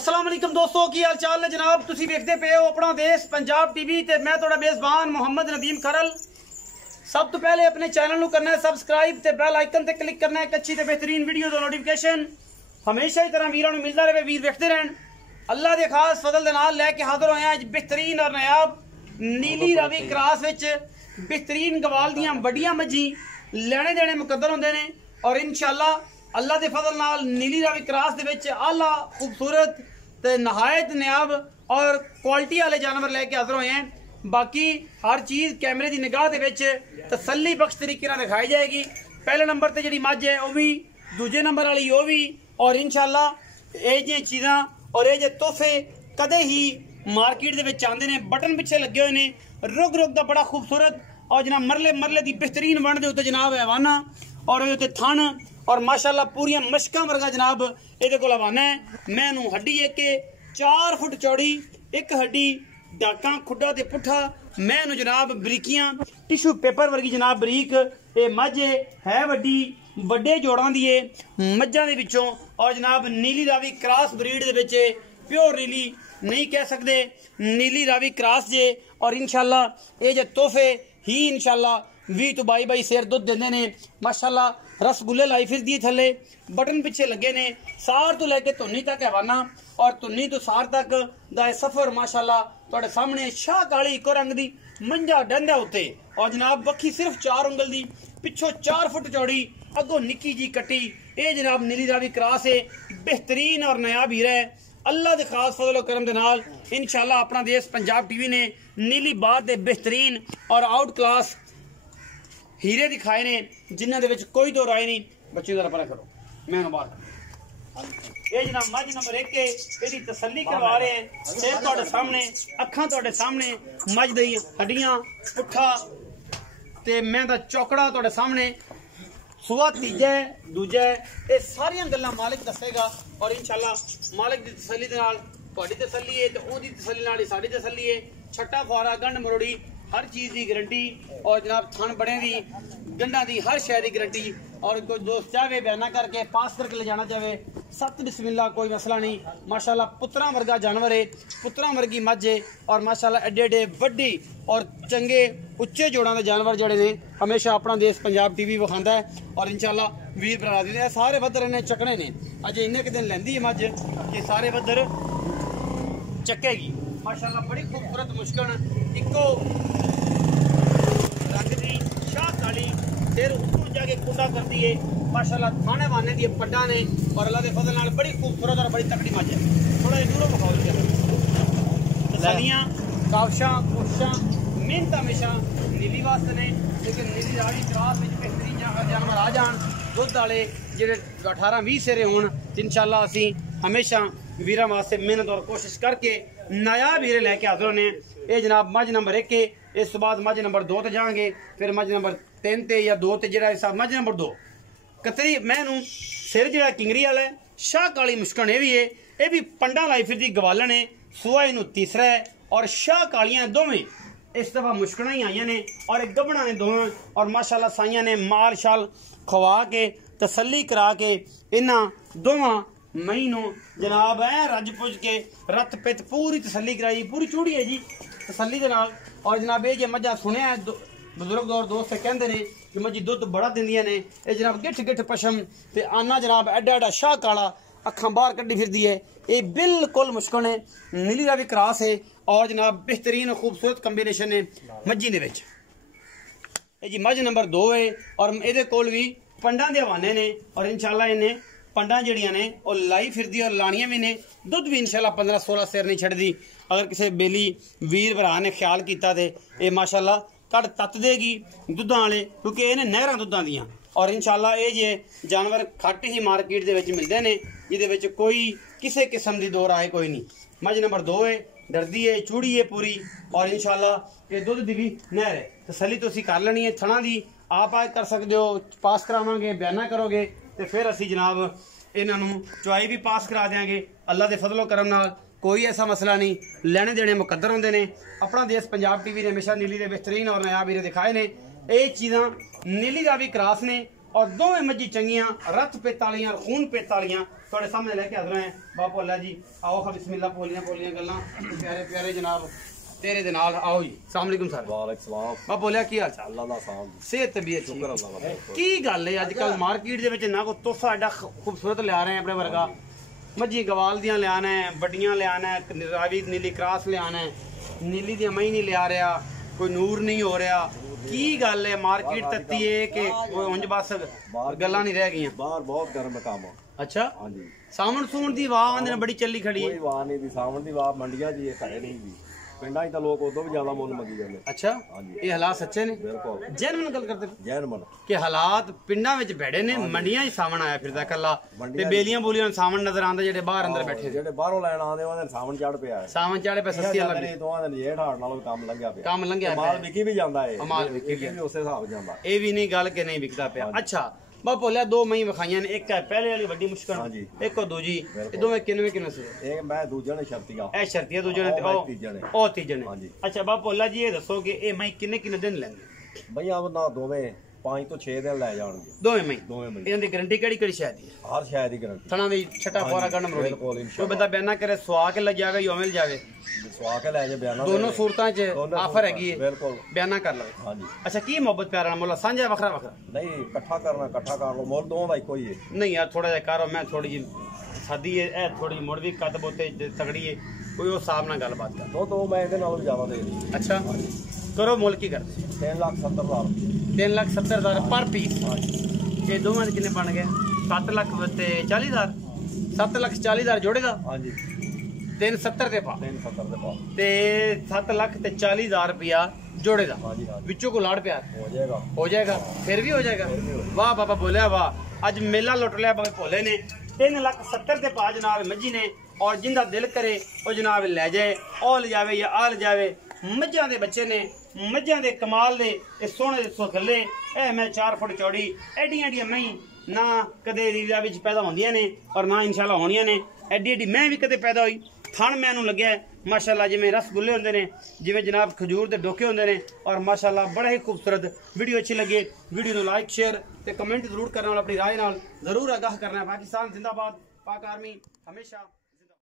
अस्सलाम वालेकुम दोस्तों की हाल चाल ने जनाब तुसी देखते पे हो अपना देश पंजाब टीवी ते मैं थोड़ा मेजबान मोहम्मद नदीम खरल। सब तो पहले अपने चैनल करना है सबसक्राइब ते बेल आइकन ते क्लिक करना है एक अच्छी ते बेहतरीन वीडियो दा नोटिफिकेशन हमेशा ही तरह वीरां नूं मिलदा रहे। वीर देखते रहन अल्लाह दे खास फजल दे नाल लेके हाजिर होए अज बेहतरीन और नायाब नीली रावी क्रॉस विच बेहतरीन गवाल दियां वड्डियां मज्जी लेने देने मुकद्दर होंदे ने और इंशाअल्लाह अल्लाह के फजल नाल नीली रावी क्रॉस दे विच आला खूबसूरत ते नहायत नायाब और क्वालिटी वाले जानवर लेके हाजिर होए हैं। बाकी हर चीज़ कैमरे की निगाह दे विच तसल्ली बख्श तरीके नाल दिखाई जाएगी। पहले नंबर ते जिहड़ी मझ है वह भी, दूजे नंबर वाली वो भी, और इंशाअल्लाह ये जी चीज़ां और ये जे तोहफे कदे ही मार्केट दे विच आंदे ने। बटन पिछे लगे हुए ने रुग रुग का बड़ा खूबसूरत और जनाब मरले मरले की बेहतरीन वन के उत्ते जनाब हैवाना और ये थन और माशाअल्लाह पूरियां मशकां वर्गा जनाब ये कोल हवाना है। मैं नूं हड्डी एक 4 फुट चौड़ी, एक हड्डी डाका खुड्डा ते पुट्ठा, मैं नूं जनाब बरीकियां टिशू पेपर वर्गी जनाब बरीक ये मझ है वड्डी वड्डे जोड़ां दी मज्जां दे विचों और जनाब नीली रावी क्रॉस ब्रीड दे विच प्योर नीली नहीं कह सकते, नीली रावी क्रॉस जे। और इंशाअल्लाह ये जे तोहफे ही इंशाअल्लाह 20 तो 22 सेर दुध देंदे ने माशाअल्लाह। रसगुल्ले लाई फिरदी थले बटन पिछे लगे ने सार तो लैके धुन्नी तक हैवाना और धुन्नी तो सार तक दा सफर माशाअल्लाह तुहाडे सामने। शाह काली इको रंग दी मंजा डंडा उत्ते और जनाब बखी सिर्फ 4 उंगल दी, पिछों 4 फुट चौड़ी, अगों निक्की जी कट्टी। ये जनाब नीली रावी क्रॉस है बेहतरीन और नायाब हीरा है। अल्लाह के खास फजल करम दे नाल इंशाअल्लाह अपना देश पंजाब टीवी ने नीली बात दे बेहतरीन और आउट क्लास हीरे दिखाए ने जिन्हां दे विच कोई दो राय नहीं। बच्चे जरा परा करो मैं बात ये जनाब मझ नंबर 1 के इसकी तसल्ली करवा रहे हैं। सिर तुहाडे सामने, अखां तुहाडे सामने, मझ दी हड्डियां पुट्ठा ते मैं दा चौकड़ा तुहाडे सामने। सुआ तीजा है, दूजा है, ये सारियां गल्लां मालिक दसेगा और इंशाअल्लाह मालिक की तसल्ली दे नाल तुहाडी तसल्ली है तो ओदी तसल्ली नाल साडी तसल्ली है। छट्टा फुआरा गंढ मरोड़ी हर चीज़ की गारंटी और जनाब थन बड़े की गंढा की हर शय की गारंटी। और कोई दोस्त चाहे बयाना करके पास करके ले जाना चाहे सत बिस्मिल्लाह कोई मसला नहीं। माशाअल्लाह पुत्रा वर्गा जानवर है, पुत्रा वर्गी मझ है और माशाअल्लाह एडे एडे वड्डी और चंगे उच्चे जोड़ां दे जानवर जड़े ने हमेशा अपना देश पंजाब टीवी विखांदा है। और इंशाअल्लाह वीर भरा दे सारे वधर इन्हें चकने ने अजे इन्ने के दिन लैंदी है मझ कि सारे वधर चकेगी माशाअल्लाह। बड़ी खूबसूरत मुश्किल इको रंग दी शाह काली सिर उत्तों जाके कुंडा करती है माशाअल्लाह। थाने वाने दी पड्डा ने और अल्लाह के फजल नाल बड़ी खूबसूरत और बड़ी तकड़ी मझ है। थोड़ा दूरों बखाओ तसलियां कावशां कोशिशां मेहनत हमेशा नीली वास्ते ने लेकिन नीली रावी क्रॉस में बेहतरीन जानवर आ जान दुध वाले जेडे 18-20 सेरे होण इंशाअल्लाह असी हमेशा वीरां वास्ते मेहनत और कोशिश करके नायाब हीरे लैके हाजिर होने। ये जनाब मझ नंबर 1 के इस बाद मझ नंबर 2 ते जाएंगे फिर मझ नंबर 3 ते या 2 ते जेड़ा हिसाब मझ नंबर 2 कतरी मैनू सिर जेड़ा किंगरी वाला है शाह काली मुश्कन ये भी है। ये भी पंडा लाई फिरदी गवालन है। सुआ इनू तीसरा है और शाह कालियां दोवें इस दफा मुश्किलें ही आई ने और एक गबना ने दोवें और माशाअल्लाह साइयां ने माल शाल खवा के तसल्ली करा के इन्हां दोवां मई नूं जनाब है रज पुज के रत पित पूरी तसल्ली कराई पूरी चूड़ी है जी तसल्ली दे नाल। और जनाब ये जे मझां सुनिया बजुर्ग और दोस्त कहते हैं कि मझी दुध बड़ा दिंदियां ने। ये जनाब गिठ गिठ पशम ते आना जनाब एडा एडा शाह काला अखां बाहर कड्डी फिरदी है। ये बिल्कुल मुश्किल है नीली रावी क्रॉस है और जनाब बेहतरीन खूबसूरत कम्बीनेशन है मझी दे विच। ये जी मझ नंबर 2 है और ये कोल भी पंडा दे हवाने ने और इंशाअल्लाह इन्हें पंडा जड़ियां ने और लाई फिरदी और लानियां भी ने। दुध भी इंशाअल्लाह 15-16 सेर नहीं छड़दी। अगर किसी बेली वीर भरा ने ख्याल किया तो ये माशाअल्लाह कड़ तत देगी दुधां वाले क्योंकि इन्हें नहरां दुधां दियां। और इंशाअल्लाह ये जे जानवर घट ही मार्केट दे विच मिलदे ने जिहदे विच कोई किसी किस्म की दो राय कोई नहीं। मझ नंबर 2 है डरदी है चूड़ी है पूरी और इंशाअल्लाह ये दुध दी भी नहर है। तसल्ली तुसीं कर लेनी है थणा दी आप कर सकते हो पास करावांगे बयाना करोगे तो फिर असी जनाब इन्हों चुआई भी पास करा देंगे। अल्लाह के फजलो करम नाल कोई ऐसा मसला नहीं लेने देने मुकद्दर होंदे ने। अपना देश पंजाब टीवी ने हमेशा नीली के बेहतरीन और नायाब हीरे दिखाए ने। ये चीज़ां नीली रावी क्रॉस ने और दोवें मजी चंगियां रथ पेतालियां खून पेतालियां थोड़े सामने लेके हाजिर हैं बापू अल्लाह जी। आओ खा बिस्मिल्लाह पोलियां गल्लां प्यारे प्यारे जनाब तेरे दे नाल आओ जी। अस्सलाम वालेकुम सर। वालेकुम सलाम। बापू अल्लाह की हाल चाल? अल्लाह दा साहब सेहत तबीयत शुक्र अल्लाह दा। की गल है अजकल मार्केट दे विच ना को तोहफा एडा खूबसूरत ले आ रहे हैं अपने वर्गा मजी गवाल दियां ले आना है बड़ियां ले आना है रावी नीली क्रॉस ले आना है नीली दियां मई नहीं ले आ रहा कोई नूर नहीं हो रहा की गल है मार्केट तत्ती है कि उंज बस गल्लां नहीं रह गई बाहर बहुत गर्म काम है। अच्छा हां जी सावन सून दी वाह आंदे बड़ी चली खड़ी कोई है वाह नहीं दी सावन दी वाह मंडियां जी घरे नहीं दी पिंडां च लोग उदों भी ज्यादा मुल मंगी जांदे। अच्छा हां जी ये हालात सच्चे ने बिल्कुल जेन्युइन गल करदे जैनमन कि हालात पिंडां विच बैठे ने मंडियां ही सावन आया फिरदा कल्ला ते बेलियां बोलियां सावन नजर आंदा जेडे बाहर अंदर बैठे जेडे बाहरों लैण आंदे उन्हां दे सावन चढ़ पिया है सावन चाड़े पे सस्ती लग नहीं दोवां दे जेठ हाड़ नालों काम लंघिया पिया काम लंघिया माल विकी भी जांदा है माल विकी भी उसे हिसाब जांदा ये भी नहीं गल के नहीं बिकता पिया। अच्छा बा बोलिया दो मई विखाइयां ने एक है पहले वाली बड़ी मुश्किल हाँ जी एक और दूजी ये दोवें किनवे से एक मैं दूजे ने शर्तियां ए शर्तियां दूजे ने ओ तीजे ने। हाँ जी। अच्छा बा बोला जी ये दसो कि ये मई किन्ने किन्ने दिन लेंगे भई अब ना दोवें 5 तो 6 दिन ले जाणगे दोवें मई दोवें इन्हां दी गारंटी केड़ी शायद है हर शायद ही गारंटी थणा दी छटा फोरा गण मरोड़ी बिल्कुल कोई इंशाल्लाह बंदा बयाना करे सुआ के लग जावे या मिल जावे विश्वा के ले जा बयाना दोनों सूरतां च ऑफर हैगी है बिल्कुल बयाना कर लवे। हां जी अच्छा की मोहब्बत प्यार नाल मोला सांझा वखरा वखरा नहीं इकट्ठा कर लो मोल दोवां दा इको ही है नहीं यार थोड़ा जा करो मैं थोड़ी जी सादी है ए थोड़ी मुड़ भी कद बोते तगड़ी है कोई उस हिसाब नाल गलबात कर तो मैं इहदे नालों ज्यादा दे दी। अच्छा करो मोल की करदे 3,70,000 3,70,000 पर पीस हां जी ये दोवां दे किन्ने बन गए 7 लाख ते 40,000 7,40,000 जोड़े दा हां जी 370 दे पा 370 दे पा ते 7 लाख ते 40,000 रुपया जोड़े दा हां जी हां विचों को लाड़ प्यार हो जाएगा फिर भी हो जाएगा वाह बाबा बोलिया वाह अज मेला लुट लिया बाबे भोले ने 3,70,000 दे पा जनाब मज्जी ने और जिंदा दिल करे वो जनाब ले जाए ओ ले जावे या आ ले जावे मज्जां दे बच्चे ने मज्जां दे कमाल दे ए सोहणे दे सुखले ए मैं 4 फुट चौड़ी एडियां एडियां मई ना कदे रीला विच पैदा होंदियां ने और ना इंशाल्लाह होणियां ने एडी एडी मैं भी कदे पैदा हुई थण मैनू लग्या माशाल्लाह जिवें रसगुल्ले होंदे ने जिवें जनाब खजूर दे डोके होंदे ने और माशाल्लाह बड़ा ही खूबसूरत वीडियो अच्छी लगे वीडियो को लाइक शेयर ते कमेंट जरूर करना और अपनी राय नाल जरूर आगाह करना। पाकिस्तान जिंदाबाद पाक आर्मी हमेशा